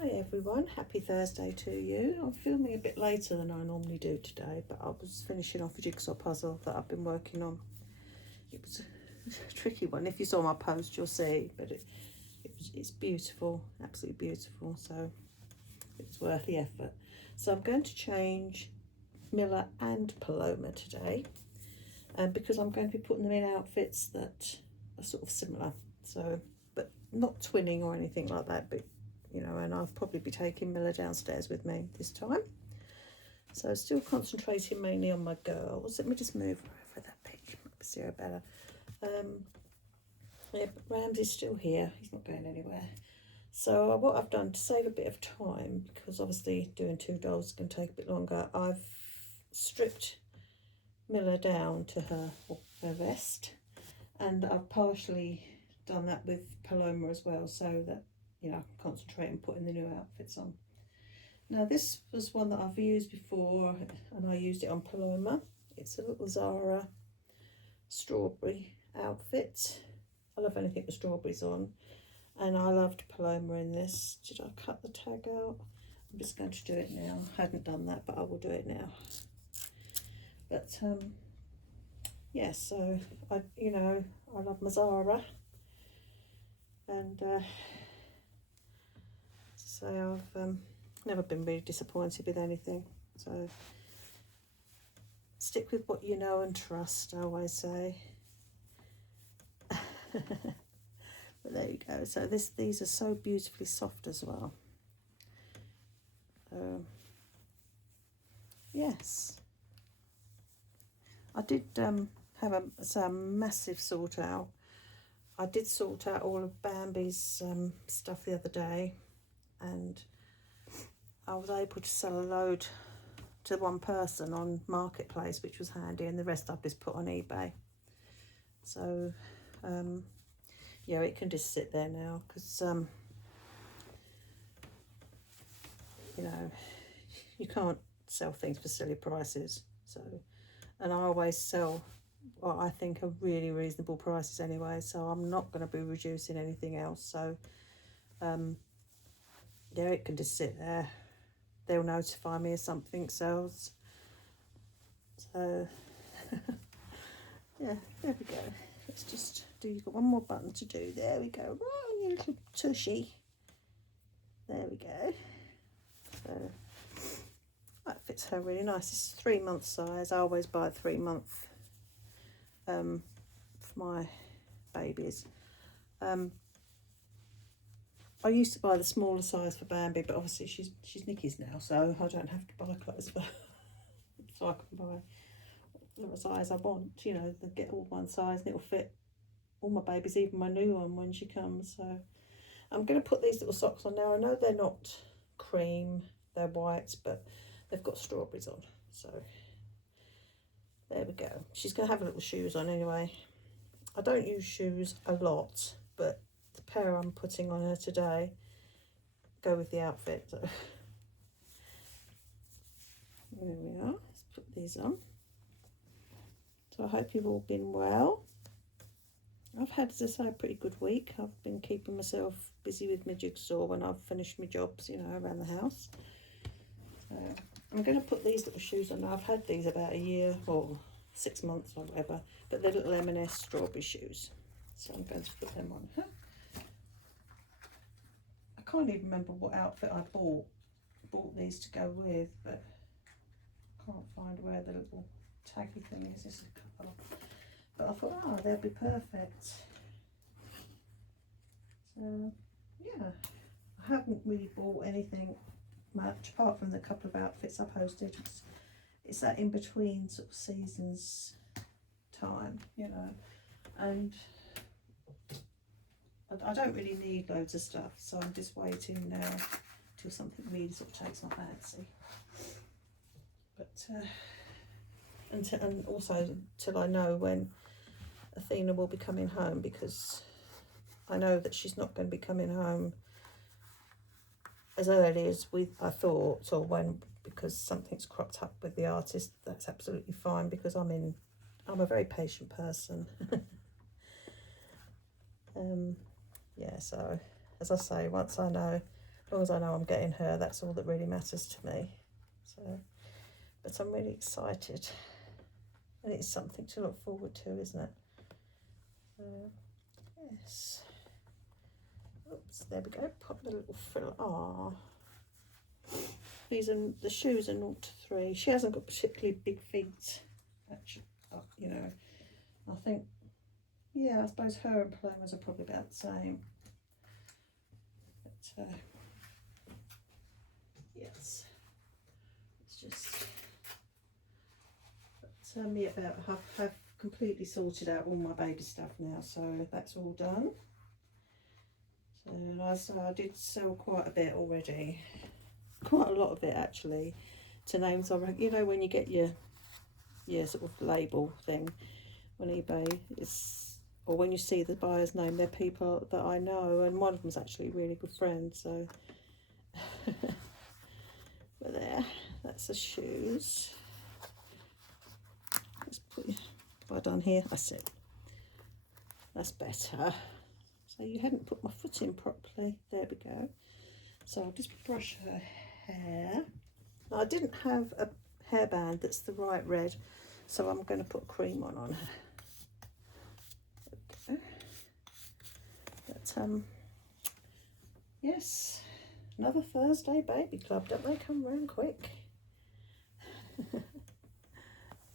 Hi everyone, happy Thursday to you. I'm filming a bit later than I normally do today, but I was finishing off a jigsaw puzzle that I've been working on. It was a tricky one. If you saw my post, you'll see, but it's beautiful, absolutely beautiful, so it's worth the effort. So I'm going to change Miller and Paloma today, because I'm going to be putting them in outfits that are sort of similar, so, but not twinning or anything like that, but you know, and I'll probably be taking Miller downstairs with me this time. So still concentrating mainly on my girls. Let me just move over that picture, see her better. Yeah, but Ramsey's still here, he's not going anywhere. So what I've done to save a bit of time, because obviously doing two dolls can take a bit longer, I've stripped Miller down to her vest, and I've partially done that with Paloma as well, so that you know, I can concentrate on putting the new outfits on. Now this was one that I've used before, and I used it on Paloma. It's a little Zara strawberry outfit. I love anything with strawberries on, and I loved Paloma in this. Did I cut the tag out? I'm just going to do it now. I hadn't done that, but I will do it now. But yeah, so I love my Zara, and so I've never been really disappointed with anything. So stick with what you know and trust, I always say. But there you go. So these are so beautifully soft as well. Yes, I did have a massive sort out. I did sort out all of Bambi's stuff the other day, and I was able to sell a load to one person on Marketplace, which was handy, and the rest I've just put on eBay. So yeah, it can just sit there now, because you know, you can't sell things for silly prices. So, and I always sell what I think are really reasonable prices anyway, so I'm not going to be reducing anything else. So yeah, it can just sit there. They'll notify me if something sells. So yeah, there we go. Let's just do, you've got one more button to do. There we go. Right, you little tushy. There we go. So that fits her really nice. This is 3 month size. I always buy 3 month for my babies. I used to buy the smaller size for Bambi, but obviously she's Nikki's now, so I don't have to buy clothes for her. So I can buy the size I want, you know, they get all one size and it'll fit all my babies, even my new one when she comes. So I'm going to put these little socks on now. I know they're not cream, they're white, but they've got strawberries on. So there we go. She's going to have little shoes on anyway. I don't use shoes a lot, but the pair I'm putting on her today go with the outfit. So there we are. Let's put these on. So I hope you've all been well. I've had, as I say, a pretty good week. I've been keeping myself busy with my jigsaw when I've finished my jobs, you know, around the house. So I'm going to put these little shoes on. I've had these about a year or 6 months or whatever, but they're little M&S strawberry shoes. So I'm going to put them on her. I can't even remember what outfit I bought these to go with, but I can't find where the little taggy thing is. This is a couple. But I thought, oh, they'll be perfect. So yeah, I haven't really bought anything much apart from the couple of outfits I posted. It's that in between sort of seasons time, you know, and I don't really need loads of stuff, so I'm just waiting now till something really sort of takes my fancy. But and also till I know when Athena will be coming home, because I know that she's not going to be coming home as early as I thought, or when, because something's cropped up with the artist. That's absolutely fine, because I'm a very patient person. Yeah, so as I say, once I know As long as I know I'm getting her, that's all that really matters to me. So, but I'm really excited, and it's something to look forward to, isn't it? Yes. Oops, there we go. Pop the little frill. Ah, these are the shoes are 0 to 3. She hasn't got particularly big feet, actually. You know, I think, yeah, I suppose her and Paloma's are probably about the same. But yes, it's just. Tell me about. I've completely sorted out all my baby stuff now, so that's all done. So I did sell quite a bit already, quite a lot of it actually, to names I you know, when you get your sort of label thing on eBay, it's, or when you see the buyer's name, they're people that I know, and one of them's actually a really good friend. So but there, that's the shoes. Let's put, what have I done here? That's it. That's better. So you hadn't put my foot in properly. There we go. So I'll just brush her hair. Now, I didn't have a hairband that's the right red, so I'm going to put cream on her. There we go. But yes, another Thursday baby club. Don't they come round quick?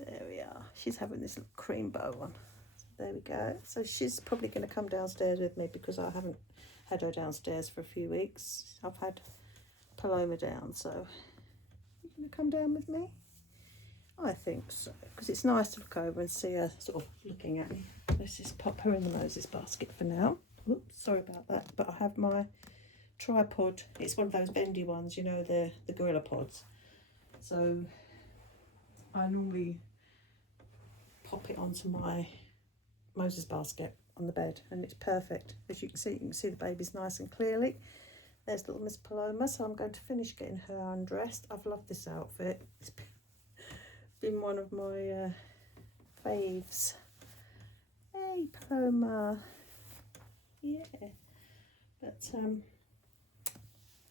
There we are. She's having this little cream bow on. There we go. So she's probably going to come downstairs with me because I haven't had her downstairs for a few weeks. I've had Paloma down, so you going to come down with me? I think so, because it's nice to look over and see her sort of looking at me. Let's just pop her in the Moses basket for now. Oops, sorry about that. But I have my tripod. It's one of those bendy ones, you know, the gorilla pods. So I normally pop it onto my Moses basket on the bed, and it's perfect. As you can see the baby's nice and clearly. There's little Miss Paloma. So I'm going to finish getting her undressed. I've loved this outfit. It's been one of my faves. Hey Paloma. Yeah, but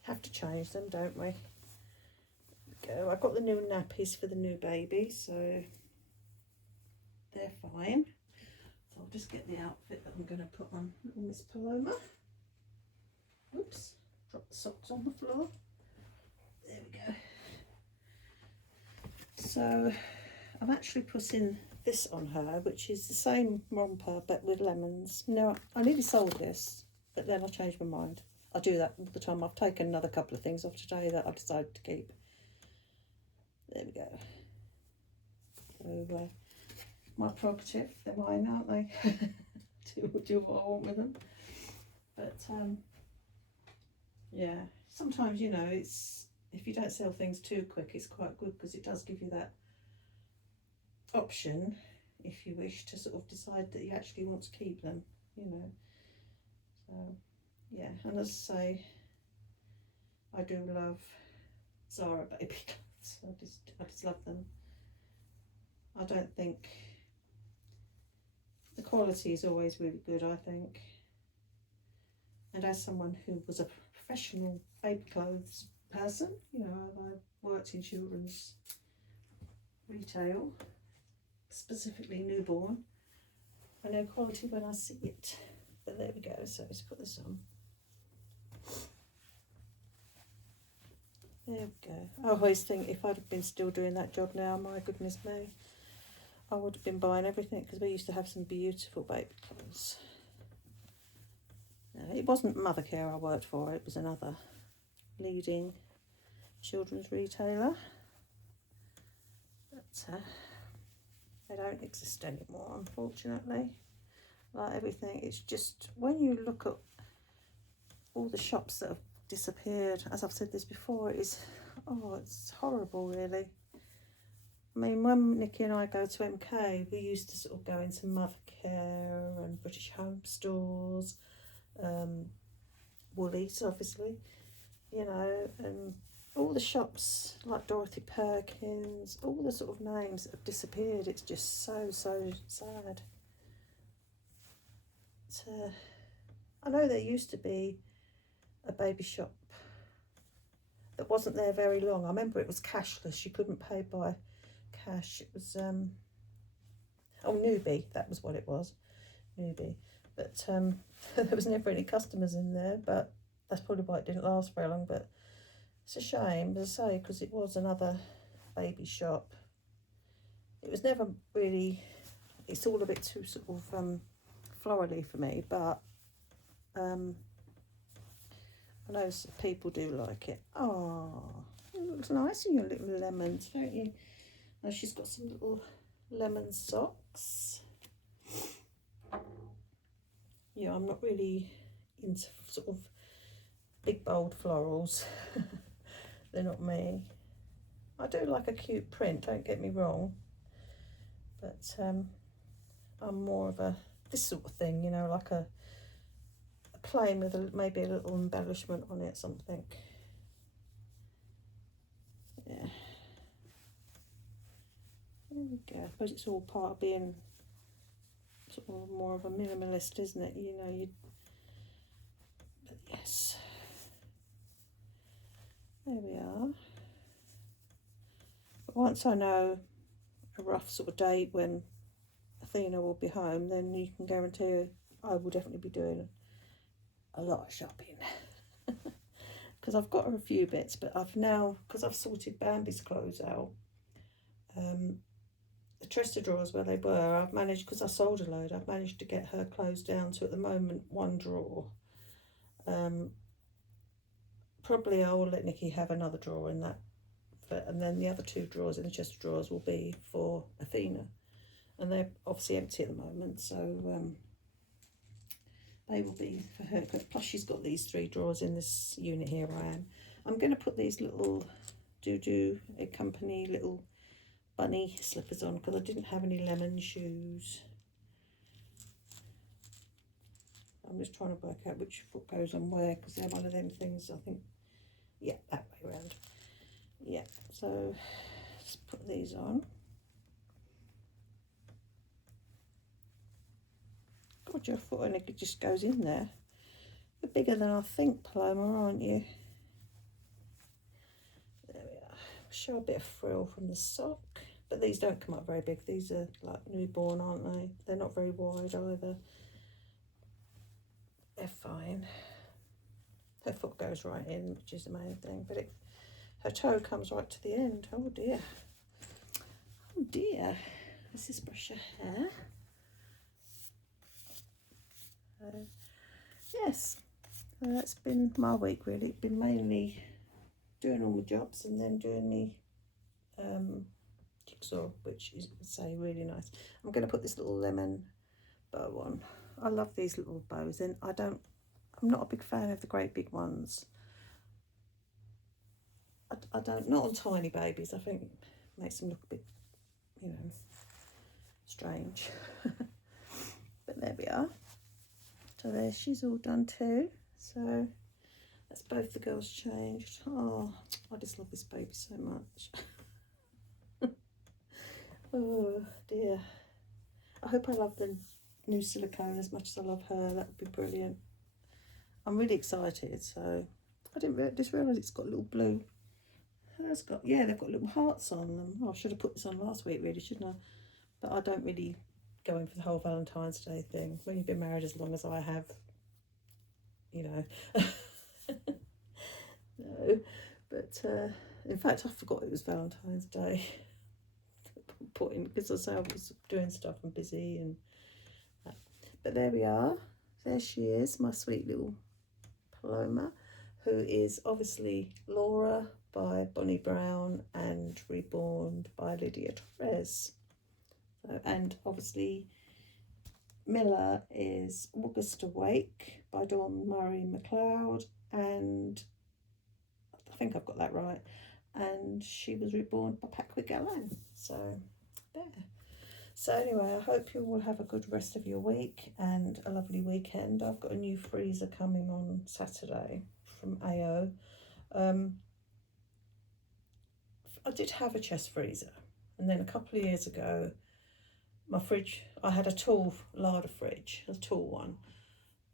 have to change them, don't we? Go. I've got the new nappies for the new baby, so they're fine. So I'll just get the outfit that I'm going to put on little Miss Paloma. Oops, drop the socks on the floor. There we go. So I'm actually putting this on her, which is the same romper but with lemons. Now, I nearly sold this, but then I changed my mind. I do that all the time. I've taken another couple of things off today that I decided to keep. There we go. So my prerogative, they're mine, aren't they? do what I want with them. But yeah, sometimes, you know, it's, if you don't sell things too quick, it's quite good because it does give you that option, if you wish, to sort of decide that you actually want to keep them, you know. So yeah, and as I say, I do love Zara baby clothes. I just love them. I don't think the quality is always really good, I think. And as someone who was a professional baby clothes person, you know, I worked in children's retail, specifically newborn. I know quality when I see it. But there we go. So let's put this on. There we go. I always think if I'd have been still doing that job now, my goodness me, I would have been buying everything, because we used to have some beautiful baby clothes. It wasn't Mother Care I worked for, it was another leading children's retailer. But they don't exist anymore, unfortunately. Like everything, it's just, when you look at all the shops that have disappeared, as I've said this before, it's horrible, really. I mean, when Nikki and I go to MK, we used to sort of go into Mother Care and British Home Stores, Woolies, obviously, you know, and all the shops like Dorothy Perkins, all the sort of names that have disappeared. It's just so sad. I know there used to be a baby shop that wasn't there very long. I remember it was cashless. You couldn't pay by cash. It was oh, Newbie, that was what it was, Newbie. But there was never any customers in there, but that's probably why it didn't last very long. But it's a shame, as I say, because it was another baby shop. It was never really, it's all a bit too sort of florally for me, but I know some people do like it. Oh, it looks nice in your little lemons, don't you? Now she's got some little lemon socks. Yeah, I'm not really into sort of big bold florals. They're not me. I do like a cute print, don't get me wrong, but I'm more of this sort of thing, you know, like a plain with maybe a little embellishment on it, something. Yeah. There we go. I suppose it's all part of being sort of more of a minimalist, isn't it? You know, but yes. There we are. But once I know a rough sort of date when Athena will be home, then you can guarantee I will definitely be doing a lot of shopping. Because I've got her a few bits, but I've now, because I've sorted Bambi's clothes out, the dresser drawers where they were, I've managed, because I sold a load, I've managed to get her clothes down to, at the moment, one drawer. Probably I will let Nikki have another drawer in that, and then the other two drawers in the chest of drawers will be for Athena, and they're obviously empty at the moment, so they will be for her. Plus she's got these three drawers in this unit here. I'm going to put these little Doo Company little bunny slippers on, because I didn't have any lemon shoes. I'm just trying to work out which foot goes on where, because they're one of them things, I think. Yeah, that way around. Yeah, so let's put these on. God, your foot, and it just goes in there. You're bigger than I think, Paloma, aren't you? There we are. Show a bit of frill from the sock, but these don't come up very big. These are like newborn, aren't they? They're not very wide either. They're fine. Her foot goes right in, which is the main thing, but her toe comes right to the end. Oh dear. Oh dear. Let's just brush her hair. Yes, that's been my week really. It's been mainly doing all the jobs and then doing the jigsaw, which is, say, really nice. I'm going to put this little lemon bow on. I love these little bows, and I'm not a big fan of the great big ones. I don't, not on tiny babies. I think it makes them look a bit, you know, strange. But there we are. So there, she's all done too. So that's both the girls changed. Oh, I just love this baby so much. Oh dear. I hope I love the new silicone as much as I love her. That would be brilliant. I'm really excited. So I didn't just realise it's got little blue. It's got, yeah, they've got little hearts on them. Oh, I should have put this on last week really, shouldn't I? But I don't really go in for the whole Valentine's Day thing. When you've been married as long as I have, you know. No, but in fact I forgot it was Valentine's Day. Because I say I was doing stuff and busy and that. But there we are. There she is, my sweet little Paloma, who is obviously Laura by Bonnie Brown and Reborn by Lydia Torres. So, and obviously Miller is August Awake by Dawn Murray McLeod, and I think I've got that right, and she was reborn by Packwick Allen. So there. So anyway, I hope you all have a good rest of your week and a lovely weekend. I've got a new freezer coming on Saturday from AO. I did have a chest freezer, and then a couple of years ago my fridge, I had a tall larder fridge, a tall one,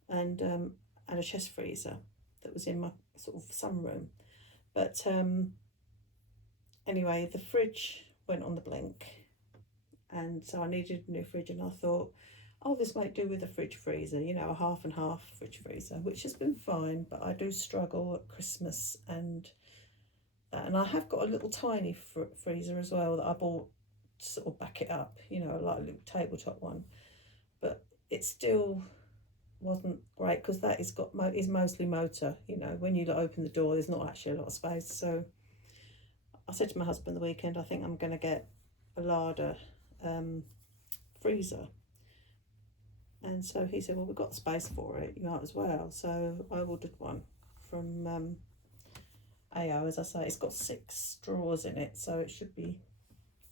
and a chest freezer that was in my sort of sunroom. But anyway, the fridge went on the blink, and so I needed a new fridge, and I thought, oh, this might do with a fridge freezer, you know, a half and half fridge freezer, which has been fine, but I do struggle at Christmas and I have got a little tiny freezer as well that I bought to sort of back it up, you know, like a little tabletop one, but it still wasn't great because that is mostly motor, you know, when you open the door there's not actually a lot of space. So I said to my husband the weekend, I think I'm going to get a larder freezer, and so he said, well, we've got space for it, you might as well. So I ordered one from AO. As I say, it's got 6 drawers in it, so it should be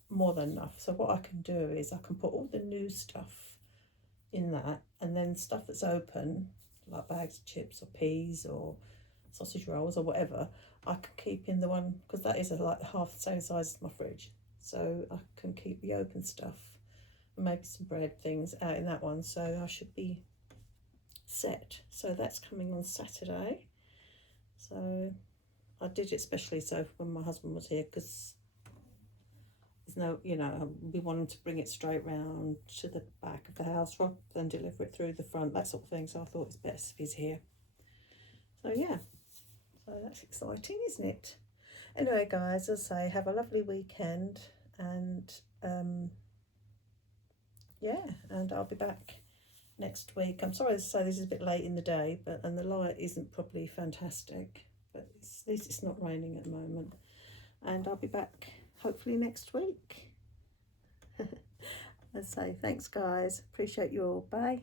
more than enough. So what I can do is I can put all the new stuff in that, and then stuff that's open, like bags of chips or peas or sausage rolls or whatever, I can keep in the one, because that is like half the same size as my fridge, so I can keep the open stuff and maybe some bread things out in that one. So I should be set. So that's coming on Saturday. So I did it especially so when my husband was here, because there's no, you know, we want him to bring it straight round to the back of the house rather than deliver it through the front, that sort of thing. So I thought it's best if he's here. So yeah, so that's exciting, isn't it? Anyway, guys, as I say, have a lovely weekend, and yeah, and I'll be back next week. I'm sorry to say this is a bit late in the day, and the light isn't probably fantastic, but at least it's not raining at the moment. And I'll be back hopefully next week. Let's say thanks, guys. Appreciate you all. Bye.